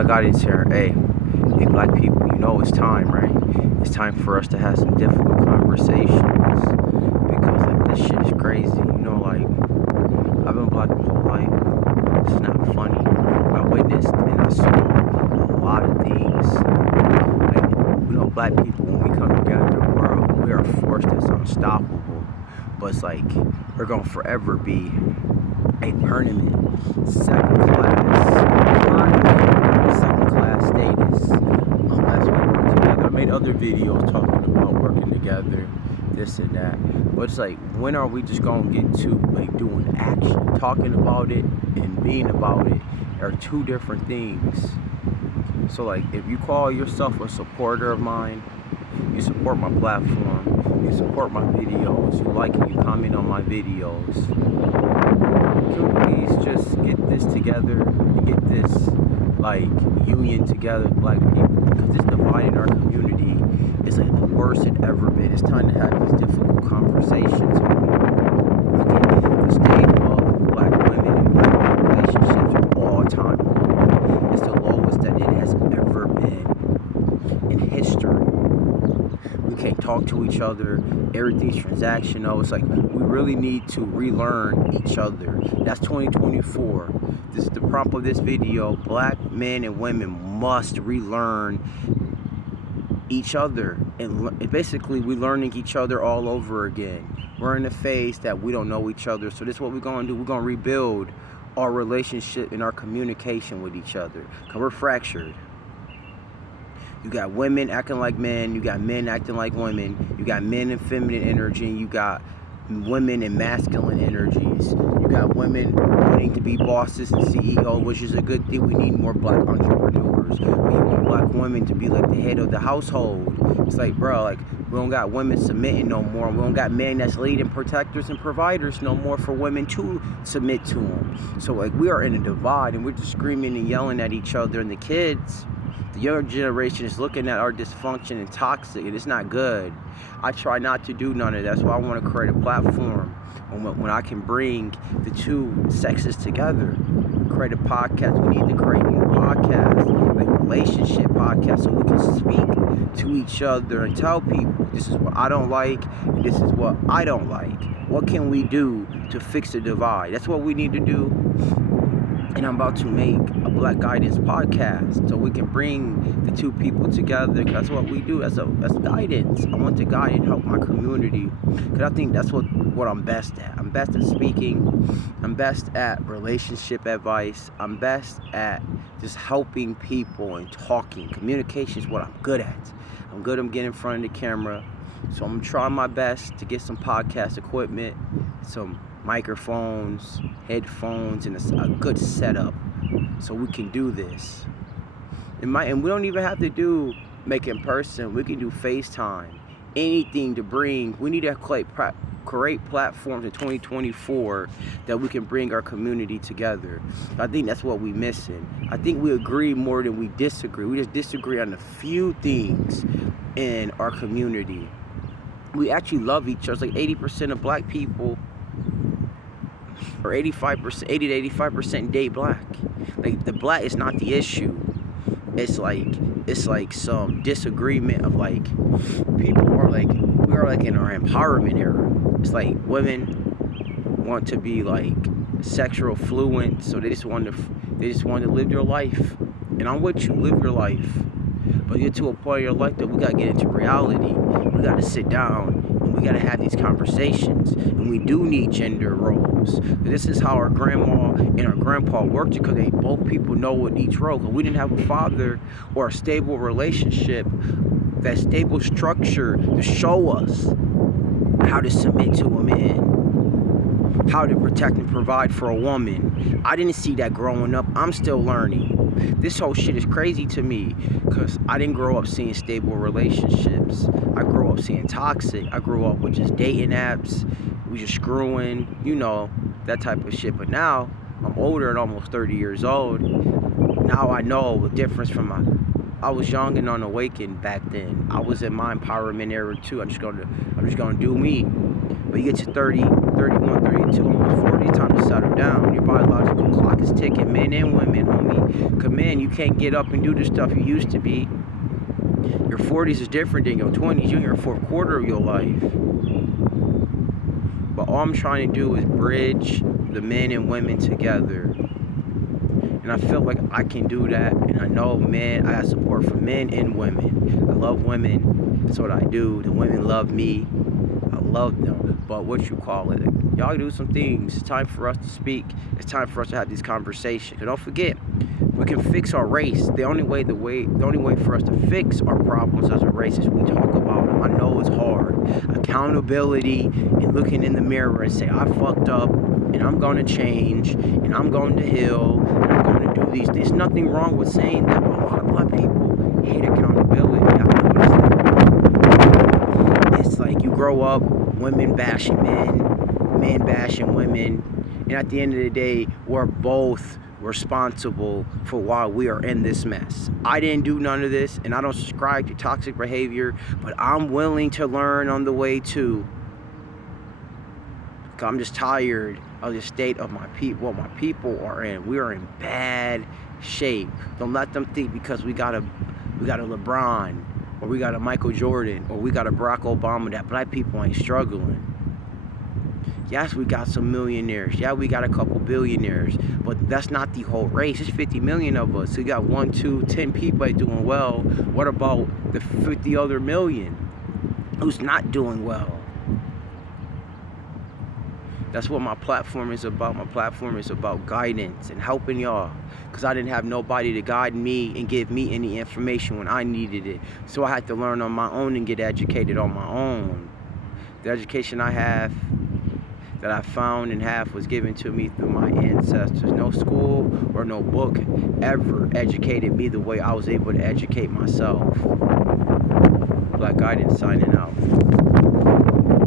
Black Guardians here. Hey, black people, you know it's time, right? It's time for us to have some difficult conversations because like this shit is crazy. I've been black my whole life. It's not funny. I witnessed and I saw a lot of things. Black people, when we come together, we are a force that's unstoppable. But it's like we're gonna forever be a permanent second class status unless we work together. I made other videos talking about working together, this and that. But it's like, when are we just gonna get to like doing action? Talking about it and being about it are two different things. So like, if you call yourself a supporter of mine, you support my platform, you support my videos, you like and you comment on my videos, can we please just get this together and get this like union together, black people, because this divide in our community is like the worst it ever been. It's time to have these difficult conversations. Look at the state of black women and black relationships all time low. It's the lowest that it has ever been in history. We can't talk to each other. Everything's transactional. It's like we really need to relearn each other. That's 2024. This is the prompt of this video. Black men and women must relearn each other. And basically, we're learning each other all over again. We're in a phase that we don't know each other. So this is what we're going to do. We're going to rebuild our relationship and our communication with each other. Because we're fractured. You got women acting like men, you got men acting like women, you got men in feminine energy, you got women in masculine energies, you got women wanting to be bosses and CEO, which is a good thing. We need more black entrepreneurs. But you want black women to be like the head of the household. It's like, bro, like, we don't got women submitting no more. We don't got men that's leading protectors and providers no more for women to submit to them. So like, we are in a divide and we're just screaming and yelling at each other, and the kids, the younger generation, is looking at our dysfunction and toxic, and it's not good. I try not to do none of that. That's why I want to create a platform when I can bring the two sexes together. Create a podcast. We need to create more podcasts, like relationship podcasts, so we can speak to each other and tell people, this is what I don't like, and this is what I don't like. What can we do to fix the divide? That's what we need to do. And I'm about to make a Black Guidance podcast so we can bring the two people together. That's what we do. That's guidance. I want to guide and help my community, because I think that's what I'm best at. I'm best at speaking. I'm best at relationship advice. I'm best at just helping people and talking. Communication is what I'm good at. I'm good at getting in front of the camera. So I'm trying my best to get some podcast equipment, some microphones, headphones, and a good setup so we can do this. And we don't even have to make it in person. We can do FaceTime. Anything to bring. We need to create platforms in 2024 that we can bring our community together. I think that's what we're missing. I think we agree more than we disagree. We just disagree on a few things in our community. We actually love each other. It's like 80% of black people, or 85%, 80 to 85% date black. Like, the black is not the issue. It's like some disagreement of like, people are like, we are like in our empowerment era. It's like women want to be like sexual fluent, so they just want to live their life. And I'm with you, live your life. But get to a point in your life that we gotta get into reality. We gotta sit down and we gotta have these conversations. And we do need gender roles. This is how our grandma and our grandpa worked, because both people know what each role. Because we didn't have a father or a stable relationship, that stable structure to show us how to submit to a man, how to protect and provide for a woman. I didn't see that growing up. I'm still learning. This whole shit is crazy to me, because I didn't grow up seeing stable relationships. I grew up seeing toxic. I grew up with just dating apps. We just screwing, that type of shit. But now I'm older and almost 30 years old. Now I know the difference from I was young and unawakened back then. I was in my empowerment era too. I'm just gonna do me. But you get to 30, 31, 32, almost 40, it's time to settle down. Your biological clock is ticking, men and women, homie. Come in, you can't get up and do the stuff you used to be. Your 40s is different than your 20s. You're in your fourth quarter of your life. But all I'm trying to do is bridge the men and women together. And I feel like I can do that. And I know, man, I got support from men and women. I love women. That's what I do. The women love me. I love them. But what you call it? Y'all do some things. It's time for us to speak. It's time for us to have these conversations. And don't forget, we can fix our race. The only way for us to fix our problems as a race is we talk about them. I know it's hard. Accountability and looking in the mirror and say, I fucked up and I'm going to change and I'm going to heal and I'm going to do these. There's nothing wrong with saying that, but a lot of people hate accountability. I've noticed that. It's like you grow up women bashing men, men bashing women, and at the end of the day, we're both responsible for why we are in this mess. I didn't do none of this, and I don't subscribe to toxic behavior, but I'm willing to learn on the way too. I'm just tired of the state of my people, what my people are in. We are in bad shape. Don't let them think because we got a LeBron, or we got a Michael Jordan, or we got a Barack Obama that black people ain't struggling. Yes, we got some millionaires. Yeah, we got a couple billionaires. But that's not the whole race. It's 50 million of us. So you got 1, 2, 10 people that doing well. What about the 50 other million who's not doing well? That's what my platform is about. My platform is about guidance and helping y'all. Because I didn't have nobody to guide me and give me any information when I needed it. So I had to learn on my own and get educated on my own. The education I have, that I found and have, was given to me through my ancestors. No school or no book ever educated me the way I was able to educate myself. Black Guidance signing out.